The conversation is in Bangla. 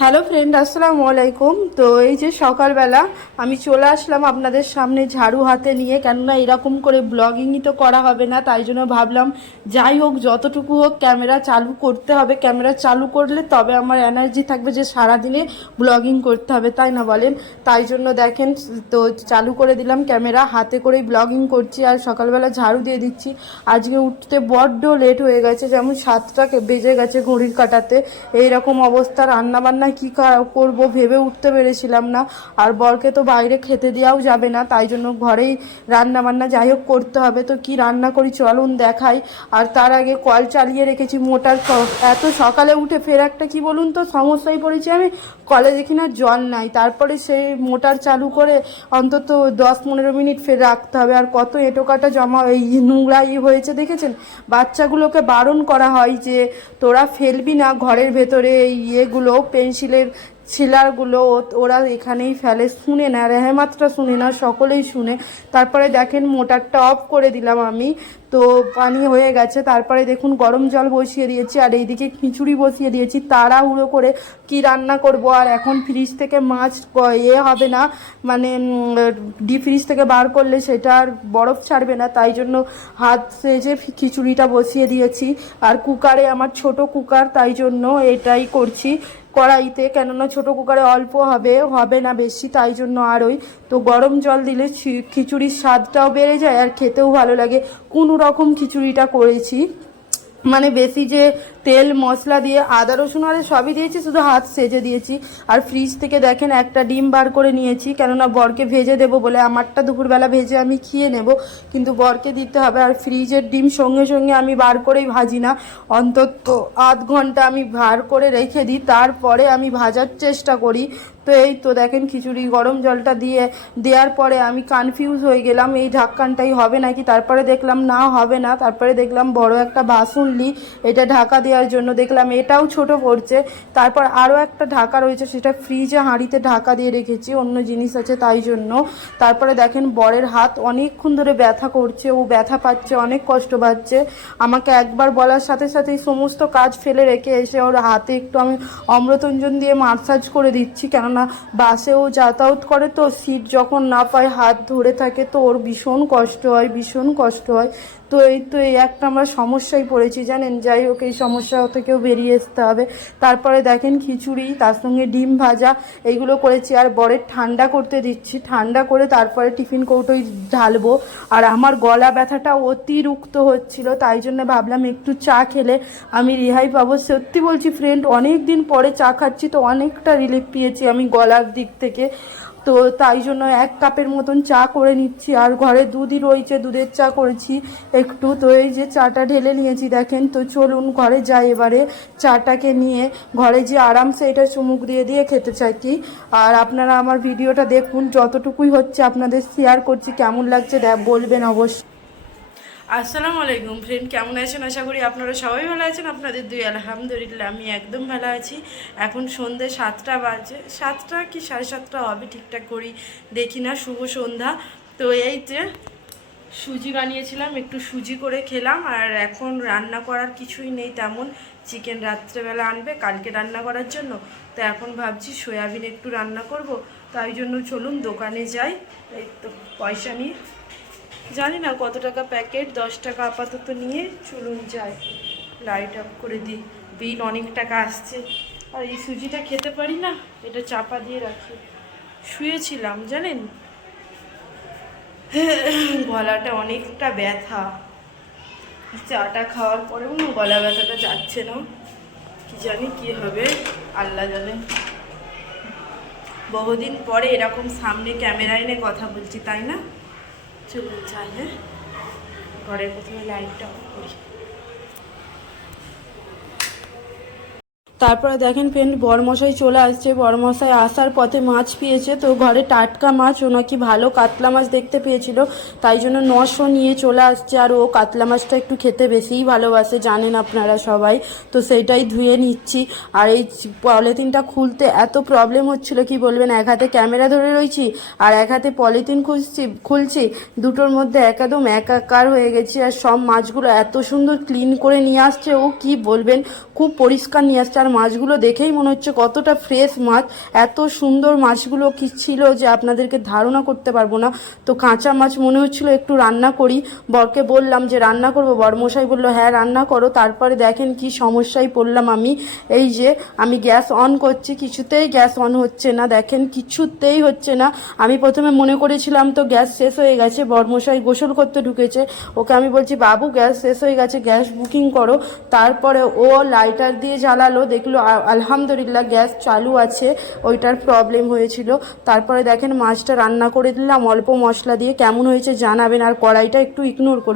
হ্যালো ফ্রেন্ড আসসালামু আলাইকুম। তো এই যে সকালবেলা আমি চলে আসলাম আপনাদের সামনে ঝাড়ু হাতে নিয়ে, কেননা এরকম করে ব্লগিংই তো করা হবে না, তাই জন্য ভাবলাম যাই হোক, যতটুকু হোক ক্যামেরা চালু করতে হবে। ক্যামেরা চালু করলে তবে আমার এনার্জি থাকবে যে সারাদিনে ব্লগিং করতে হবে, তাই না বলেন? তাই জন্য দেখেন, তো চালু করে দিলাম ক্যামেরা, হাতে করেই ব্লগিং করছি আর সকালবেলা ঝাড়ু দিয়ে দিচ্ছি। আজকে উঠতে বড্ড লেট হয়ে গেছে, যেমন সাতটা বেজে গেছে ঘড়ির কাটাতে। এইরকম অবস্থা, রান্নাবান্না কি কা- করব ভেবে উঠতে পেরেছিলাম না। আর বরকে তো বাইরে খেতে দেওয়াও যাবে না, তাই জন্য ঘরেই রান্না বান্না যাই হোক করতে হবে। তো কি রান্না করি চলুন দেখাই। আর তার আগে কল চালিয়ে রেখেছি মোটার এত সকালে উঠে ফের একটা কি বলুন তো, সমস্যায় পড়েছি আমি। কলে দেখি না জল নাই। তারপরে সেই মোটার চালু করে অন্তত দশ পনেরো মিনিট ফের রাখতে হবে। আর কত এঁটো কাটা জমা এই নোংরা ই হয়েছে, দেখেছেন? বাচ্চাগুলোকে বারণ করা হয় যে তোরা ফেলবি না ঘরের ভেতরে ইয়েগুলো পেন্সিলের ছিলারগুলো ওরা এখানেই ফেলে। শুনে না রেহেমাত্রা শুনে না, সকলেই শুনে। তারপরে দেখেন মোটরটা অফ করে দিলাম আমি। তো পানি হয়ে গেছে। তারপরে দেখুন গরম জল বসিয়ে দিয়েছি আর এইদিকে খিচুড়ি বসিয়ে দিয়েছি। তাড়াহুড়ো করে কি রান্না করব? আর এখন ফ্রিজ থেকে মাছ এ হবে না। মানে ডি ফ্রিজ থেকে বার করলে সেটা আর বরফ ছাড়বে না। তাই জন্য হাত সেজে খিচুড়িটা বসিয়ে দিয়েছি। আর কুকারে আমার ছোট কুকার, তাই জন্য এটাই করছি। কড়াইতে, কেননা ছোট কুকারে অল্প হবে হবে না বেশি, তাই জন্য আর ওই তো গরম জল দিলে খিচুড়ির স্বাদটাও বেড়ে যায় আর খেতেও ভালো লাগে। কোনো রকম খিচুড়িটা করেছি মানে বেশি যে তেল, মশলা দিয়ে আদা, রসুন আরে সবই দিয়েছি, শুধু হাত সেজে দিয়েছি। আর ফ্রিজ থেকে দেখেন একটা ডিম বার করে নিয়েছি, কেননা বরকে ভেজে দেবো বলে আমারটা দুপুরবেলা ভেজে আমি খেয়ে নেব, কিন্তু বরকে দিতে হবে। আর ফ্রিজের ডিম সঙ্গে সঙ্গে আমি বার করেই ভাজি না, অন্তত আধ ঘণ্টা আমি বার করে রেখে দিই, তারপরে আমি ভাজার চেষ্টা করি। তো এই তো দেখেন খিচুড়ি, গরম জলটা দিয়ে, দেওয়ার পরে আমি কনফিউজ হয়ে গেলাম, এই ঢাক্কানটাই হবে নাকি? তারপরে দেখলাম, না, হবে না। তারপরে দেখলাম, বড় একটা বাসন লি, এটা ঢাকা দেওয়ার জন্য। দেখলাম, এটাও ছোট পড়ছে। তারপর আরও একটা ঢাকা রয়েছে, সেটা ফ্রিজে হাঁড়িতে ঢাকা দিয়ে রেখেছি, অন্য জিনিস আছে তাই জন্য। তারপরে দেখেন, বরের হাত অনেকক্ষণ ধরে ব্যথা করছে, ও ব্যথা পাচ্ছে, অনেক কষ্ট পাচ্ছে। আমাকে একবার বলার সাথে সাথেই সমস্ত কাজ ফেলে রেখে এসে ওর হাতে একটু আমি অমৃতঞ্জন দিয়ে মাসাজ করে দিচ্ছি, কেননা বাসেও যাতায়াত করে, তো সিট যখন না পায়, হাত ধরে থাকে, তো ওর ভীষণ কষ্ট হয়, ভীষণ কষ্ট হয়। তো এই তো এই একটা আমরা সমস্যায় পড়েছি, জানেন? যাই হোক, এই সমস্যা থেকেও বেরিয়ে আসতে হবে। তারপরে দেখেন খিচুড়ি, তার সঙ্গে ডিম ভাজা, এইগুলো করেছি। আর বরের ঠান্ডা করতে দিচ্ছি। ঠান্ডা করে তারপরে টিফিন কৌটোয় ঢালবো। আর আমার গলা ব্যথাটা অতিরিক্ত হচ্ছিল, তাই জন্য ভাবলাম একটু চা খেলে আমি রেহাই পাবো। সত্যি বলছি ফ্রেন্ড অনেক দিন পরে চা খাচ্ছি, তো অনেকটা রিলিফ পেয়েছি আমি গলার দিক থেকে। তো তাই জন্য এক কাপের মতন চা করে নিচ্ছি। আর ঘরে দুধই রয়েছে, দুধের চা করেছি। একটু তো এই যে চাটা ঢেলে নিয়েছি, দেখেন তো, চলুন ঘরে যাই এবারে চাটাকে নিয়ে। ঘরে যে আরামসে এটা চুমুক দিয়ে দিয়ে খেতে চাইছি আর আপনারা আমার ভিডিওটা দেখুন, যতটুকুই হচ্ছে আপনাদের শেয়ার করছি, কেমন লাগছে বলবেন অবশ্যই। আসসালামু আলাইকুম ফ্রেন্ড কেমন আছেন? আশা করি আপনারা সবাই ভালো আছেন। আপনাদের দুই, আলহামদুলিল্লাহ, আমি একদম ভালো আছি। এখন সন্ধে সাতটা বাজে, সাতটা কি সাড়ে সাতটা হবে? ঠিকঠাক করি দেখি না, শুভ সন্ধ্যা। তো এই যে সুজি বানিয়েছিলাম, একটু সুজি করে খেলাম, আর এখন রান্না করার কিছুই নেই, তেমন। চিকেন রাত্রেবেলা আনবে, কালকে রান্না করার জন্য। তো এখন ভাবছি সয়াবিন একটু রান্না করব, তাই জন্য চলুন দোকানে যাই। এই তো, পয়সা নিয়ে। জানি না কত টাকা প্যাকেট, দশ টাকা আপাতত নিয়ে চলুন যাই। লাইট আপ করে দিই। বিল অনেক টাকা আসছে। আর এই সুজিটা খেতে পারি না, এটা চাপা দিয়ে রাখি। শুয়েছিলাম, জানেন? গলাটা অনেকটা ব্যথা। চাটা খাওয়ার পরেও না গলা ব্যথাটা যাচ্ছে না। কি জানি কি হবে, আল্লাহ জানে। বহুদিন পরে এরকম সামনে ক্যামেরা এনে কথা বলছি, তাই না? চলুন যাই হ্যাঁ? ঘরের প্রথমে লাইটটা অফ করি। তারপরে দেখেন ফ্রেন্ড, বরমশাই চলে আসছে। বরমশাই আসার পথে মাছ পেয়েছে। তো ঘরে টাটকা মাছ, ও নাকি ভালো কাতলা মাছ দেখতে পেয়েছিল। তাই জন্য নশো নিয়ে চলে আসছে। আর ও কাতলা মাছটা একটু খেতে বেশিই ভালোবাসে, জানেন আপনারা সবাই। তো সেইটাই ধুয়ে নিচ্ছি। আর এই পলিথিনটা খুলতে এত প্রবলেম হচ্ছিল, কি বলবেন, এক হাতে ক্যামেরা ধরে রয়েছি আর এক হাতে পলিথিন খুলছি খুলছি। দুটোর মধ্যে একদম একাকার হয়ে গেছি আর সব মাছগুলো এত সুন্দর ক্লিন করে নিয়ে আসছে। ও কি বলবেন, খুব পরিষ্কার নিয়ে আসছে। আর মাছগুলো দেখেই মনে হচ্ছে কতটা ফ্রেশ মাছ। এত সুন্দর মাছগুলো কি ছিল যে আপনাদেরকে ধারণা করতে পারব না। তো কাঁচা মাছ মনে হচ্ছিল একটু রান্না করি। বরকে বললাম যে, রান্না করব? বরমশাই বলল হ্যাঁ রান্না করো। তারপরে দেখেন কি সমস্যায় পড়লাম আমি। এই যে, আমি গ্যাস অন করছি, কিছুতেই গ্যাস অন হচ্ছে না। দেখেন, কিছুতেই হচ্ছে না। আমি প্রথমে মনে করেছিলাম, তো গ্যাস শেষ হয়ে গেছে। বরমশাই গোসল করতে ঢুকেছে। ওকে আমি বলছি, বাবু, গ্যাস শেষ হয়ে গেছে, গ্যাস বুকিং করো। তারপরে ও লাইটার দিয়ে জ্বালালো। দেখল আলহামদুলিল্লাহ, গ্যাস চালু আছে, ওইটার প্রবলেম হয়েছিল। তারপরে দেখেন মাছটা রান্না করে দিলাম, অল্প মশলা দিয়ে, কেমন হয়েছে জানাবেন, আর কড়াইটা একটু ইগনোর করবেন।